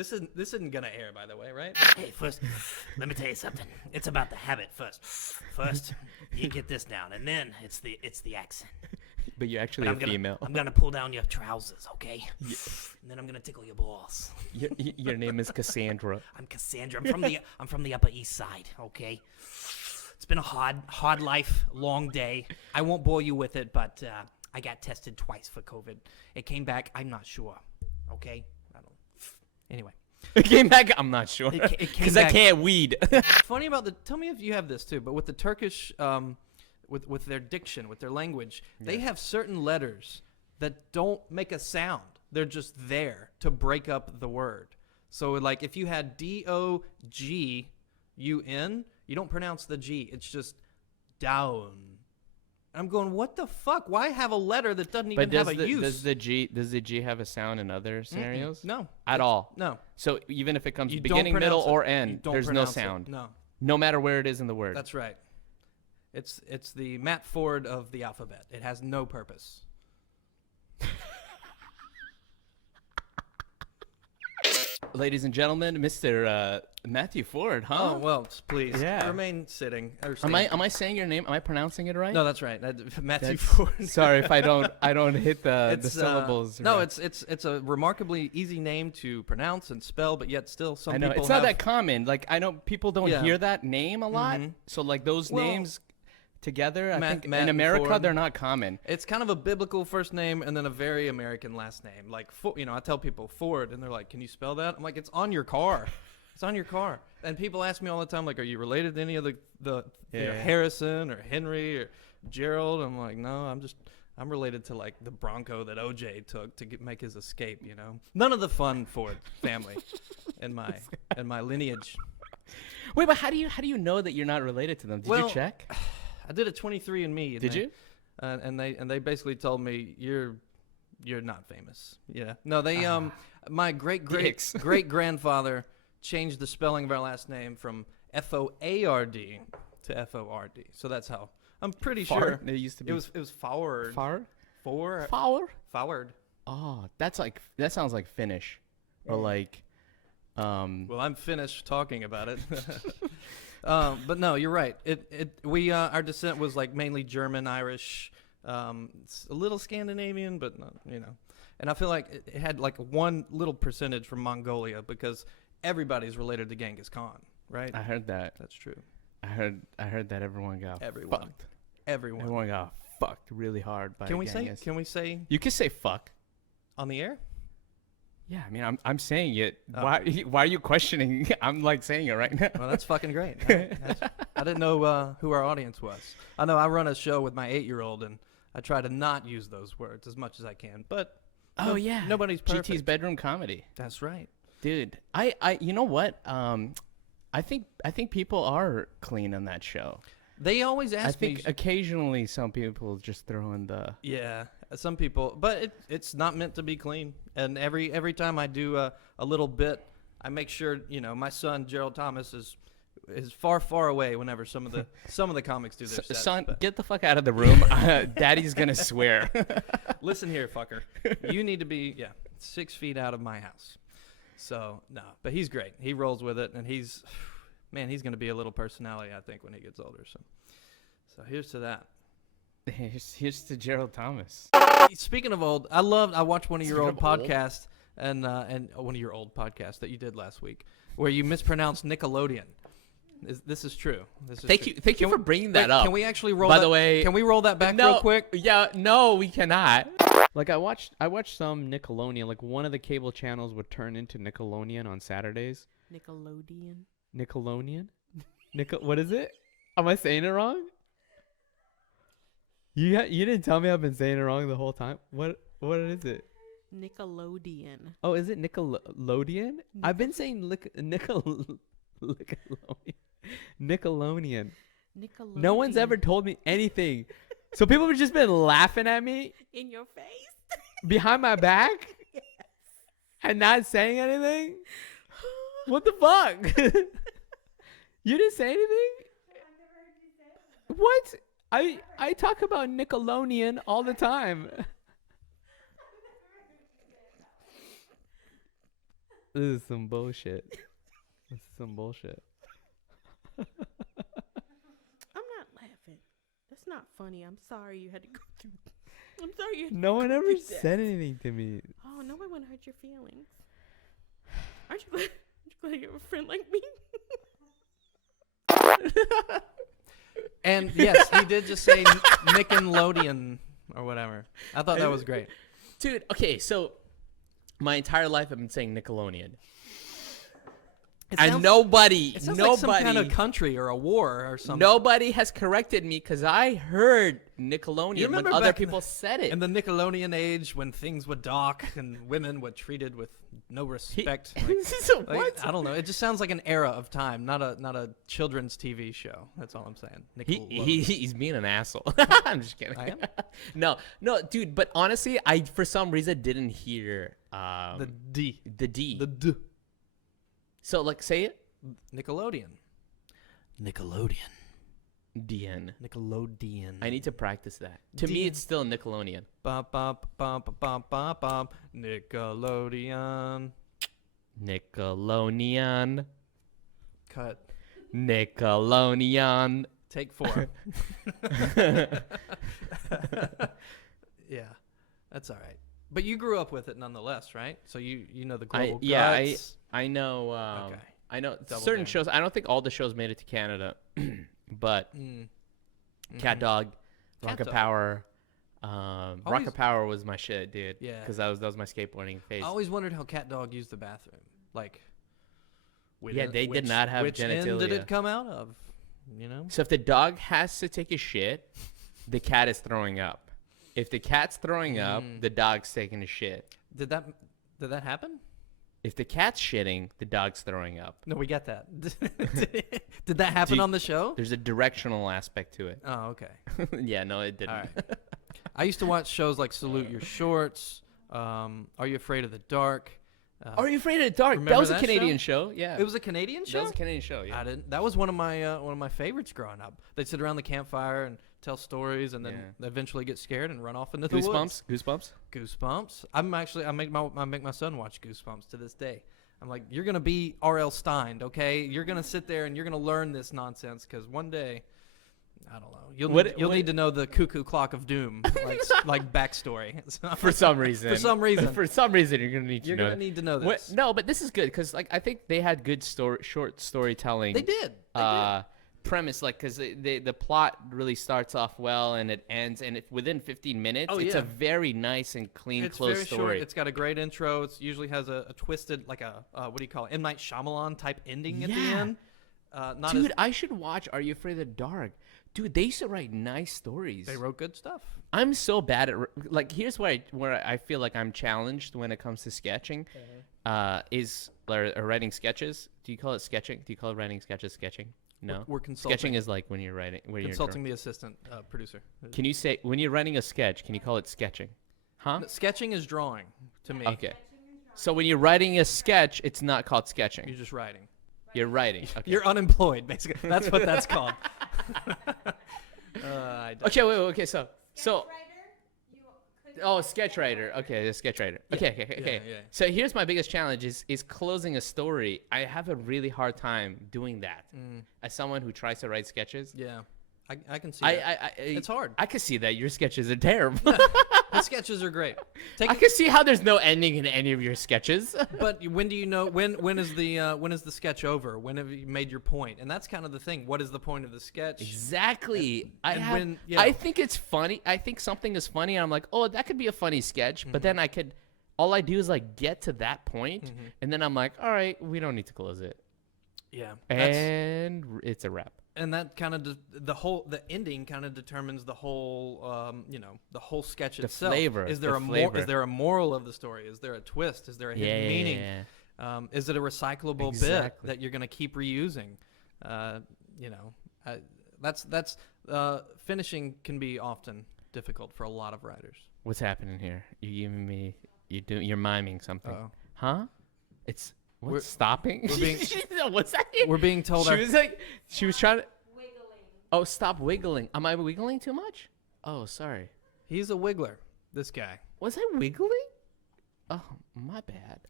This isn't gonna air, by the way, right? Hey, first, let me tell you something. It's about the habit first. First, you get this down, and then it's the accent. But you're actually a female. I'm gonna pull down your trousers, okay? Yeah. And then I'm gonna tickle your balls. Your name is Cassandra. I'm Cassandra. I'm from the Upper East Side, okay? It's been a hard life, long day. I won't bore you with it, but I got tested twice for COVID. It came back. I'm not sure, okay? Anyway. It came back. I'm not sure. Because I can't weed. Funny about tell me if you have this too, but with the Turkish, with their diction, with their language, they have certain letters that don't make a sound. They're just there to break up the word. So like if you had DOGUN, you don't pronounce the G. It's just down. I'm going, what the fuck? Why have a letter that doesn't even have a use? Does the G have a sound in other scenarios? No. At all? No. So even if it comes You beginning, don't middle, pronounce or it. end, there's no sound. No. No matter where it is in the word. That's right. It's the Matt Ford of the alphabet. It has no purpose. Ladies and gentlemen, Mr. Matthew Ford, huh? Oh, well, please. Yeah. Remain sitting. Am I saying your name? Am I pronouncing it right? No, that's right. Matthew Ford. Sorry if I don't hit the syllables. No, right. it's a remarkably easy name to pronounce and spell, but yet still some I know people it's not that common. Like I know people don't Yeah. hear that name a lot. Mhm. So like those Well, names together, I think Matt in and America Ford. they're not common. It's kind of a biblical first name and then a very American last name. Like, I tell people Ford, and they're like, "Can you spell that?" I'm like, "It's on your car. It's on your car." And people ask me all the time, like, "Are you related to any of the Harrison or Henry or Gerald?" I'm like, "No, I'm related to like the Bronco that OJ took to make his escape. You know, none of the fun Ford family in my lineage." Wait, but how do you know that you're not related to them? Did you check? I did a 23andMe. Did you? And they basically told me you're not famous. Yeah. No, they my great grandfather changed the spelling of our last name from FOARD to FORD. So that's how. I'm pretty sure It used to be. it was Foward. Foward? Foward. Oh, that sounds like Finnish, or like. Well, I'm finished talking about it. But no, you're right. Our descent was like mainly German, Irish, it's a little Scandinavian, but not, And I feel like it had like one little percentage from Mongolia because everybody's related to Genghis Khan, right? I heard that. That's true. I heard that everyone got fucked. Everyone got fucked really hard by Genghis. Can we say You can say fuck. on the air? Yeah, I mean, I'm saying it. Oh. Why are you questioning? I'm like saying it right now. Well, that's fucking great. I didn't know who our audience was. I know I run a show with my 8-year-old, and I try to not use those words as much as I can. But nobody's perfect. GT's bedroom comedy. That's right, dude. I you know what? I think people are clean on that show. They always ask me. I think occasionally some people just throw in the. Yeah, some people, but it's not meant to be clean. And every time I do a little bit, I make sure my son Gerald Thomas is far away whenever some of the comics do their sets. Son, get the fuck out of the room. Daddy's gonna swear. Listen here, fucker. You need to be 6 feet out of my house. So no, but he's great. He rolls with it, and he's gonna be a little personality, I think, when he gets older. So here's to that. Here's to Gerald Thomas. Speaking of old, I watched one of your old podcasts and one of your old podcasts that you did last week where you mispronounced Nickelodeon. This is true. Thank you for bringing that up. Can we actually roll? By the way, can we roll that back real quick? Yeah, no, we cannot. Like I watched some Nickelodeon. Like one of the cable channels would turn into Nickelodeon on Saturdays. Nickelodeon. What is it? Am I saying it wrong? You didn't tell me I've been saying it wrong the whole time. What is it? Nickelodeon. Oh, is it Nickelodeon? I've been saying Nickelodeon. Nickelodeon. No one's ever told me anything. So people have just been laughing at me in your face behind my back. Yes. And not saying anything. What the fuck? You didn't say anything? I've never heard you say it. What? I talk about Nickelodeon all the time. This is some bullshit. This is some bullshit. I'm not laughing. That's not funny. I'm sorry you had to go through. I'm sorry you had to No one go ever through that. said anything to me. Oh, no one hurt your feelings. Aren't you glad you have a friend like me? And yes, he did just say Nickelodeon or whatever. I thought that was great. Dude, okay, so my entire life I've been saying Nickelodeon. And sounds- nobody, It sounds like some kind nobody, of country or a war or something. nobody has corrected me because I heard You Nickelodeon when remember other back in people said it. In the Nickelodeon age, when things were dark and women were treated with no respect. So Like, what? I don't know. It just sounds like an era of time, not a children's TV show. That's all I'm saying. He's being an asshole. I'm just kidding. I am? No, dude. But honestly, I for some reason didn't hear The D. the D. The D. So like, say it. Nickelodeon. Nickelodeon. DN. Nickelodeon. I need to practice that. To me, DN. it's still Nickelodeon. Bop, bop, bop, bop, bop, bop, bop. Nickelodeon. Nickelodeon. Cut. Nickelodeon. Take 4. Yeah. That's all right. But you grew up with it nonetheless, right? So you know the global guts. I know. Okay. I know Double certain down. shows. I don't think all the shows made it to Canada, but Cat Mhm. Dog, Cat Rocket Dog. Power. Always- Rocket Power was my shit, dude. Yeah. Because that was my skateboarding phase. I always wondered how Cat Dog used the bathroom. Like, Yeah, they did not have which end did genitalia. it come out of? You know? So if the dog has to take a shit, the cat is throwing up. If the cat's throwing up, Mm. the dog's taking a shit. Did that happen? If the cat's shitting, the dog's throwing up. No, we get that. Did that happen you- on the show? There's a directional aspect to it. Oh, okay. Yeah, no, it didn't. All right. I used to watch shows like Salute Your Shorts. Are You Afraid of the Dark? Are You Afraid of the Dark? Remember That was a that Canadian show. Yeah. It was a Canadian show. That was a Canadian show, yeah. I didn't. That was one of my favorites growing up. They'd sit around the campfire and tell stories, and then Yeah. eventually get scared and run off into the woods. Goosebumps? Goosebumps. I make my son watch Goosebumps to this day. I'm like, you're gonna be R.L. Stein, okay? You're gonna sit there and you're gonna learn this nonsense because one day, I don't know, you'll need to know the cuckoo clock of doom, like backstory. So- For some reason. For some reason. For some reason, you're going to need to You're know gonna that. need to know What- this. No, but this is good because like I think they had good short storytelling. They did. They did. Premise, like, because the plot really starts off well and it ends, and within 15 minutes, Oh, it's yeah. a very nice and clean, It's close very story. short. It's got a great intro. It usually has a twisted, like a what do you call it? M. Night Shyamalan type ending at the Yeah. end. Not Dude, as I should watch Are You Afraid of the Dark? Dude, they used to write nice stories. they wrote good stuff. I'm so bad at like. Here's where I feel like I'm challenged when it comes to sketching, is writing sketches. Do you call it sketching? Do you call it writing sketches sketching? No. We're consulting. Sketching is like when you're writing. When Consulting the assistant producer. Can you say when you're writing a sketch? Can you call it sketching? Huh? Sketching is drawing to me. Okay. So when you're writing a sketch, it's not called sketching. You're just writing. You're writing. Okay. You're unemployed, basically. That's what that's called. Okay. Wait. Okay. So. Oh, sketch writer. Okay, a sketch writer. Okay. yeah. So here's my biggest challenge is closing a story. I have a really hard time doing that. As someone who tries to write sketches, Yeah, I can see. that. It's hard. I can see that your sketches are terrible. The sketches are great. I can see how there's no ending in any of your sketches. But when do you know when is the sketch over? When have you made your point? And that's kind of the thing. What is the point of the sketch? Exactly. and I think it's funny. I think something is funny. And I'm like, oh, that could be a funny sketch. But then all I do is like get to that point, and then I'm like, all right, we don't need to close it. Yeah, And it's a wrap. and that kind of the ending kind of determines the whole the whole sketch The itself. flavor, Is there the a flavor. is there a moral of the story? Is there a twist? Is there a hidden meaning? Yeah. Is it a recyclable bit Exactly. that you're going to keep reusing? That's finishing can be often difficult for a lot of writers. What's happening here? You giving me? You're miming something? Uh-oh. Huh? It's what's We're- stopping? we're being- What's that? We're being told She our, was like, she was trying to. Oh, stop wiggling. Am I wiggling too much? Oh, sorry. he's a wiggler. This guy. Was I wiggling? Oh, my bad.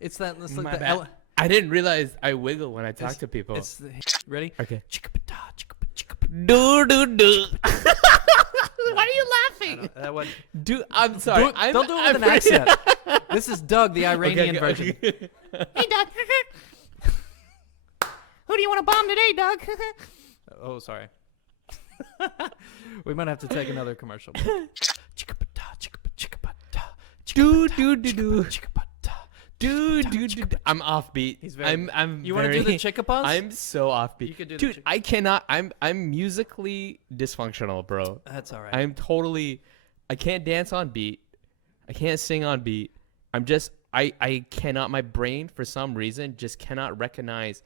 It's that. It's like My the bad. I didn't realize I wiggle when I talk It's- to people. It's ready. Okay. Chickapata, chickapata. Do do do. Why are you laughing? That one. Dude, I'm sorry. Don't do it with an accent. This is Doug, the Iranian version. Hey, Doug. Who do you want to bomb today, Doug? Oh, sorry. We might have to take another commercial. Chickapata, chickapata, chickapata. Do do do do. Chickapata. Do do do. I'm offbeat. He's very. I'm. You want to do the very- chickapas? I'm so offbeat. You could do the Dude, chick- I cannot. I'm musically dysfunctional, bro. That's all right. I'm totally. I can't dance on beat. I can't sing on beat. I'm just. I cannot. My brain, for some reason, just cannot recognize.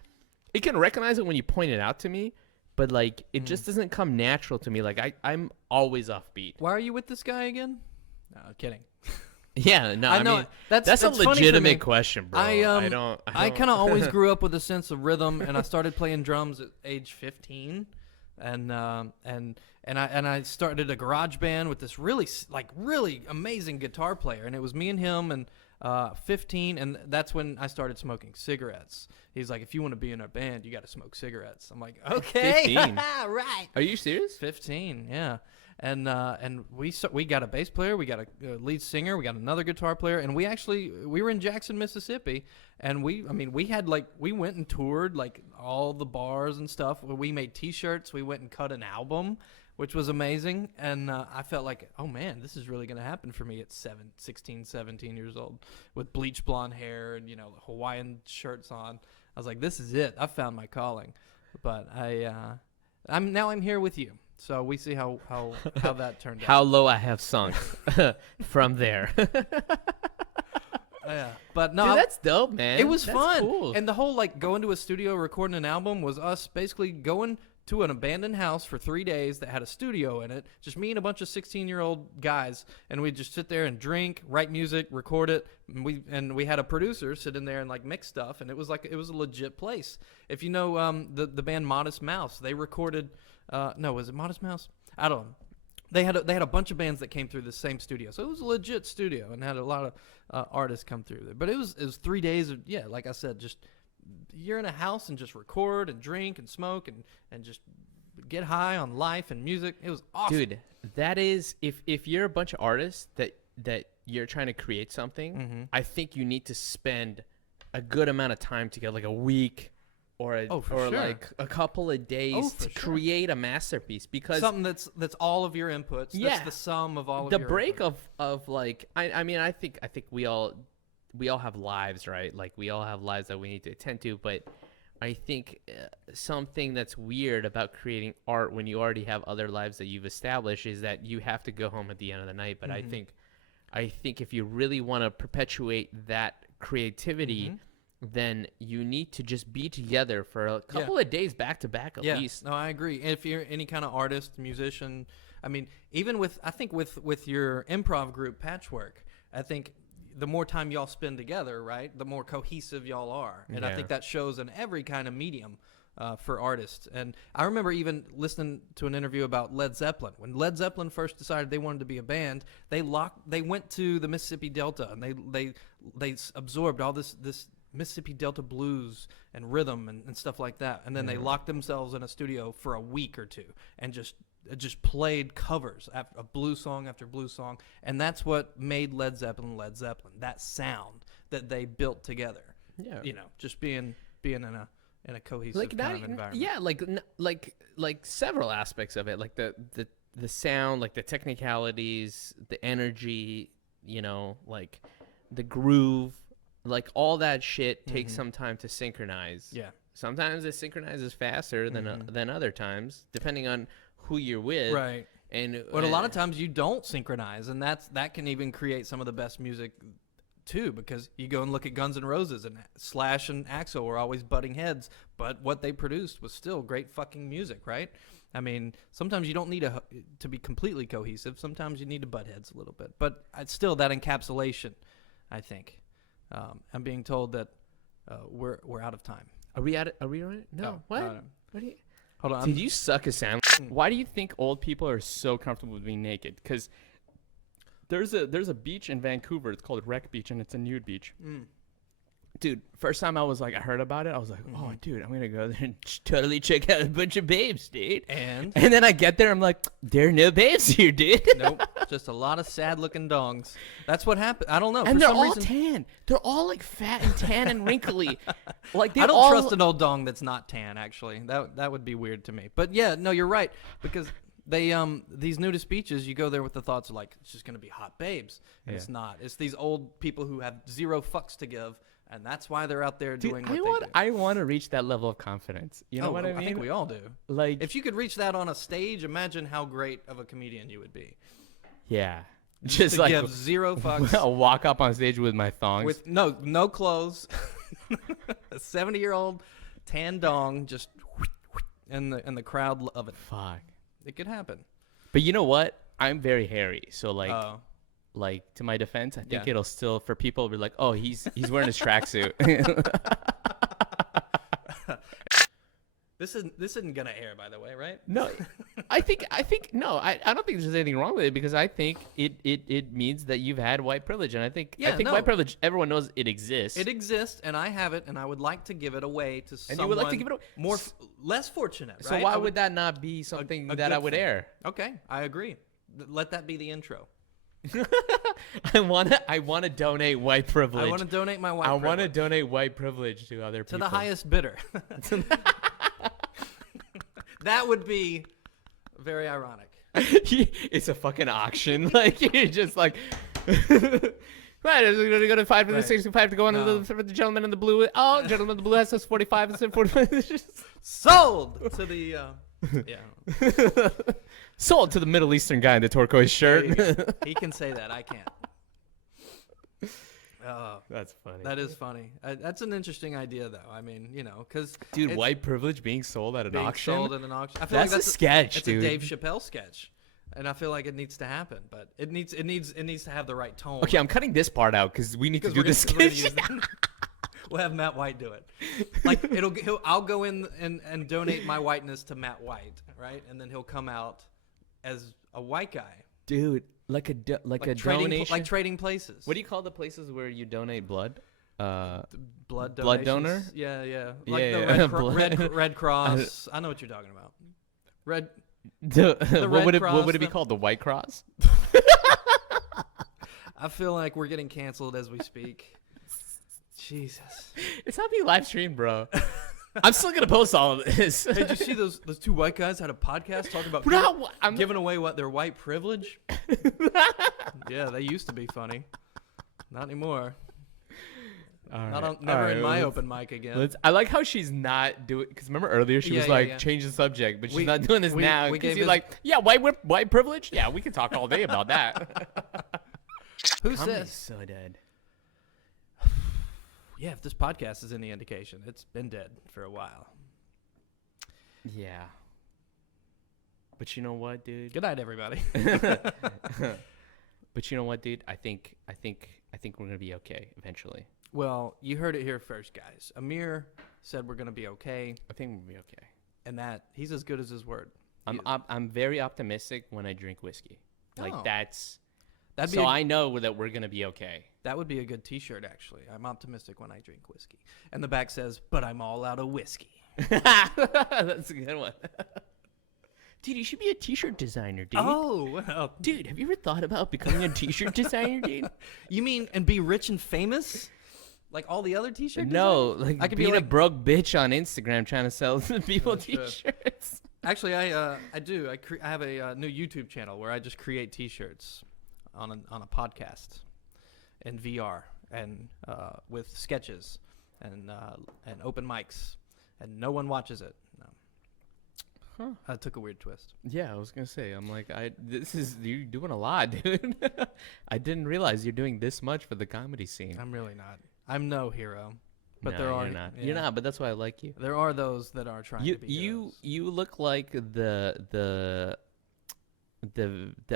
It can recognize it when you point it out to me, but like it just doesn't come natural to me. Like I'm always offbeat. Why are you with this guy again? No, kidding. Yeah, no, I I know, mean that's a funny for me. legitimate question, bro. I don't. I kind of always grew up with a sense of rhythm, and I started playing drums at age 15, and I started a garage band with this really amazing guitar player, and it was me and him, and 15, and that's when I started smoking cigarettes. He's like, if you want to be in our band, you got to smoke cigarettes. I'm like, okay, 15? right. Are you serious? 15, yeah. And we got a bass player, we got a lead singer, we got another guitar player, and we were in Jackson, Mississippi, and we went and toured like all the bars and stuff. We made T-shirts, we went and cut an album, which was amazing, and I felt like, oh man, this is really gonna happen for me at 16, 17 years old with bleach blonde hair and Hawaiian shirts on. I was like, this is it. I found my calling, but I'm here with you. So we see how that turned out. How low I have sunk from there. Yeah, but no, Dude, that's dope, man. it was That's fun. cool. And the whole going to a studio recording an album was us basically going to an abandoned house for 3 days that had a studio in it. Just me and a bunch of 16-year-old guys, and we'd just sit there and drink, write music, record it. And we had a producer sit in there and mix stuff, and it was a legit place. If you know the band Modest Mouse, they recorded. No, was it Modest Mouse? I don't know. They had a bunch of bands that came through the same studio, so it was a legit studio and had a lot of artists come through there. But it was 3 days of like I said, just you're in a house and just record and drink and smoke and just get high on life and music. It was awesome, Dude, that is if you're a bunch of artists that you're trying to create something, I think you need to spend a good amount of time together, like a week. Or like a couple of days to create a masterpiece, because something that's all of your inputs. Yeah, that's the sum of all of the your break inputs. of like I mean I think we all have lives, right? Like we all have lives that we need to attend to, but I think something that's weird about creating art when you already have other lives that you've established is that you have to go home at the end of the night. But I think if you really want to perpetuate that creativity, then you need to just be together for a couple of days back to back at least. No, I agree. If you're any kind of artist, musician, I mean, even with your improv group Patchwork, I think the more time y'all spend together, right, the more cohesive y'all are. And I think that shows in every kind of medium for artists. And I remember even listening to an interview about Led Zeppelin. When Led Zeppelin first decided they wanted to be a band, they went to the Mississippi Delta and they absorbed all this Mississippi Delta blues and rhythm and stuff like that, and then they locked themselves in a studio for a week or two and just played covers of blues song after blues song, and that's what made Led Zeppelin. That sound that they built together. Yeah, just being in a cohesive kind of environment. Yeah, like several aspects of it, like the sound, like the technicalities, the energy, like the groove. Like all that shit takes some time to synchronize. Yeah. Sometimes it synchronizes faster than other times, depending on who you're with. Right. But a lot of times you don't synchronize, and that can even create some of the best music too, because you go and look at Guns N' Roses, and Slash and Axl were always butting heads, but what they produced was still great fucking music, right? I mean, sometimes you don't need to be completely cohesive. Sometimes you need to butt heads a little bit, but it's still that encapsulation, I think. I'm being told that we're out of time. Are we at it? Are we on it? No. What? No. What do you? Hold on. Did you suck a sound? Why do you think old people are so comfortable with being naked? Because There's a beach in Vancouver. It's called Wreck Beach, and it's a nude beach. Mm. Dude, first time I heard about it, I was like, oh, Mhm. dude, I'm gonna go there and totally check out a bunch of babes, dude. And And then I get there, I'm like, there are no babes here, dude. nope, just a lot of sad-looking dongs. That's what happened. I don't know. And For they're some all reason, tan. They're all like fat and tan and wrinkly. Like they I don't all trust an old dong that's not tan. Actually, that would be weird to me. But yeah, no, you're right, because they these nudist beaches, you go there with the thoughts of like it's just gonna be hot babes, and it's Yeah. not. It's these old people who have zero fucks to give, and that's why they're out there Dude, doing what they do. I want to reach that level of confidence. You know Oh, what I mean? I think we all do. like, If you could reach that on a stage, imagine how great of a comedian you would be. yeah, Just just to like give zero fucks. I'll walk up on stage with my thongs. With no clothes, a 70-year-old tan dong just and the crowd love it. Fuck. It could happen. But you know what? I'm very hairy, so like, Oh. like to my defense, I think Yeah. it'll still for people be like, oh, he's wearing his tracksuit. This isn't gonna air, by the way, right? No, I think no, I don't think there's anything wrong with it because I think it means that you've had white privilege, and I think Yeah, no. white privilege, everyone knows it exists. It exists, and I have it, and I would like to give it away to And someone you would like to give it away? less fortunate. So right? why I would that not be something a that good I would thing. air? Okay, I agree. Let that be the intro. I wanna donate white privilege. I want to donate my white. I want to privilege donate white privilege to other to people. the highest bidder. That would be very ironic. It's a fucking auction. Like you're just like, right? We're gonna go to 5 to the Right. 65 to go on to No. the gentleman in the blue. Oh, gentleman in the blue has us 45 instead of 45. Sold to the yeah. Sold to the Middle Eastern guy in the turquoise There you shirt. go. He can say that. I can't. Oh, That's funny. that is funny. That's an interesting idea, though. I mean, because Dude, white privilege being sold at an being auction. sold at an auction. I feel That's like a sketch, it's dude. a Dave Chappelle sketch, and I feel like it needs to happen, but it needs to have the right tone. Okay, I'm cutting this part out because we need to Because do this we're gonna sketch. use that. We'll have Matt White do it. Like I'll go in and donate my whiteness to Matt White, right? And then he'll come out as a white guy, Dude, like a trading donation. like trading places. What do you call the places where you donate blood? Blood Blood donations? donor? Yeah. Yeah, Like the yeah. Blood. Red Cross. I know what you're talking about. Red. What Red would it Cross, be the- called? The White Cross? I feel like we're getting canceled as we speak. Jesus. It's not being live streamed, bro. I'm still gonna post all of this. Hey, did you see those two white guys had a podcast talking about Bro, I'm giving away their white privilege? Yeah, they used to be funny. Not anymore. Never in my open mic again. I like how she's not doing. Because remember earlier she Yeah, was yeah, like yeah. change the subject, but she's We- not doing this we- now. we Because gave you're his- like, yeah, white privilege. Yeah, we can talk all day about that. Who Comedy's says? so dead? Yeah, if this podcast is any indication, it's been dead for a while. Yeah. But you know what, dude? Good night, everybody. But you know what, dude? I think we're gonna be okay eventually. Well, you heard it here first, guys. Amir said we're gonna be okay, I think we'll be okay. and that he's as good as his word. I'm very optimistic when I drink whiskey. Like Oh. that'd be so a- I know that we're gonna be okay. That would be a good T-shirt, actually. I'm optimistic when I drink whiskey, and the back says, "But I'm all out of whiskey." That's a good one. Dude, you should be a t-shirt designer, dude. Oh, well, Dude, have you ever thought about becoming a t-shirt designer, dude? you mean and be rich and famous, like all the other T-shirt? No, designers? like I could be being a like- broke bitch on Instagram trying to sell people That's true. t-shirts. Actually, I do. I have a new YouTube channel where I just create T-shirts on a podcast in VR and with sketches and open mics, and no one watches it. No. Huh. I took a weird twist. Yeah, I was gonna say, you're doing a lot, dude. I didn't realize you're doing this much for the comedy scene. I'm really not. I'm no hero, but No, there are. you're not. yeah. You're not, but that's why I like you. There are those that are trying to be heroes. You look like the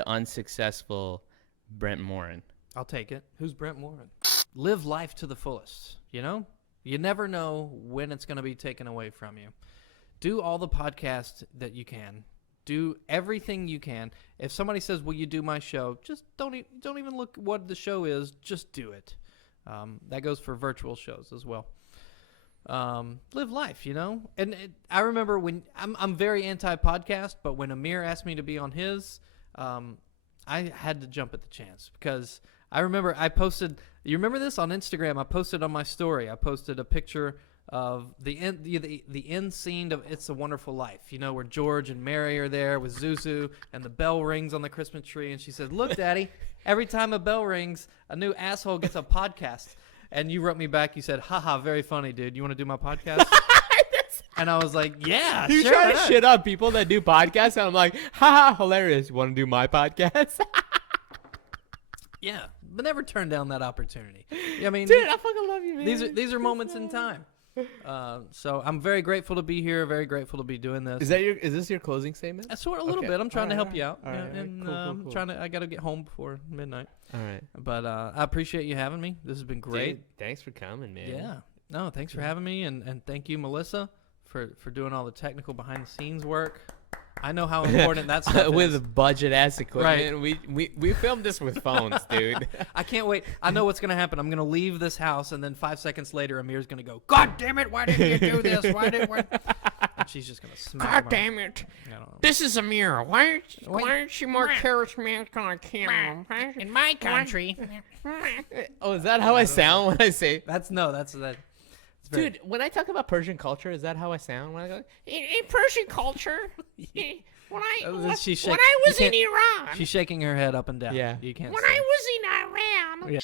unsuccessful Brent Morin. I'll take it. Who's Brent Warren? Live life to the fullest. You know, you never know when it's going to be taken away from you. Do all the podcasts that you can. Do everything you can. If somebody says, "Will you do my show?" Just don't even look what the show is. Just do it. That goes for virtual shows as well. Live life, you know. And I remember when I'm very anti-podcast, but when Amir asked me to be on his, I had to jump at the chance because I remember I posted. You remember this on Instagram? I posted on my story. I posted a picture of the end scene of It's a Wonderful Life, you know, where George and Mary are there with Zuzu and the bell rings on the Christmas tree, and she said, "Look, Daddy, every time a bell rings, a new asshole gets a podcast." And you wrote me back, you said, "Haha, very funny, dude. You want to do my podcast?" And I was like, "Yeah, You sure." try to shit on people that do podcasts, and I'm like, haha, hilarious. You want to do my podcast? Yeah, but never turn down that opportunity. Yeah, I mean, Dude, I fucking love you, man. these are moments in time. So I'm very grateful to be here. Very grateful to be doing this. Is this your closing statement? Sort of a little Okay. bit. I'm trying to help Alright, you out, alright, yeah, alright. and Cool. trying to. I gotta get home before midnight. All right. But I appreciate you having me. This has been great. Dude, thanks for coming, man. Yeah. No, thanks for having me, and thank you, Melissa, for doing all the technical behind the scenes work. I know how important that stuff is. With budget ass equipment. We filmed this with phones, dude. I can't wait. I know what's gonna happen. I'm gonna leave this house, and then 5 seconds later, Amir's gonna go, "God damn it! Why didn't you do this? Why didn't?" And she's just gonna smack him God up. damn it. I don't know. This is a mirror. Why aren't you more charismatic on camera? In my country, Oh, is that how I sound when I say? That's that. Dude, when I talk about Persian culture, is that how I sound when I go? In Persian culture, when I She's when I was you in can't- Iran, She's shaking her head up and down. Yeah. You can't. when see. I was in Iran, Yeah.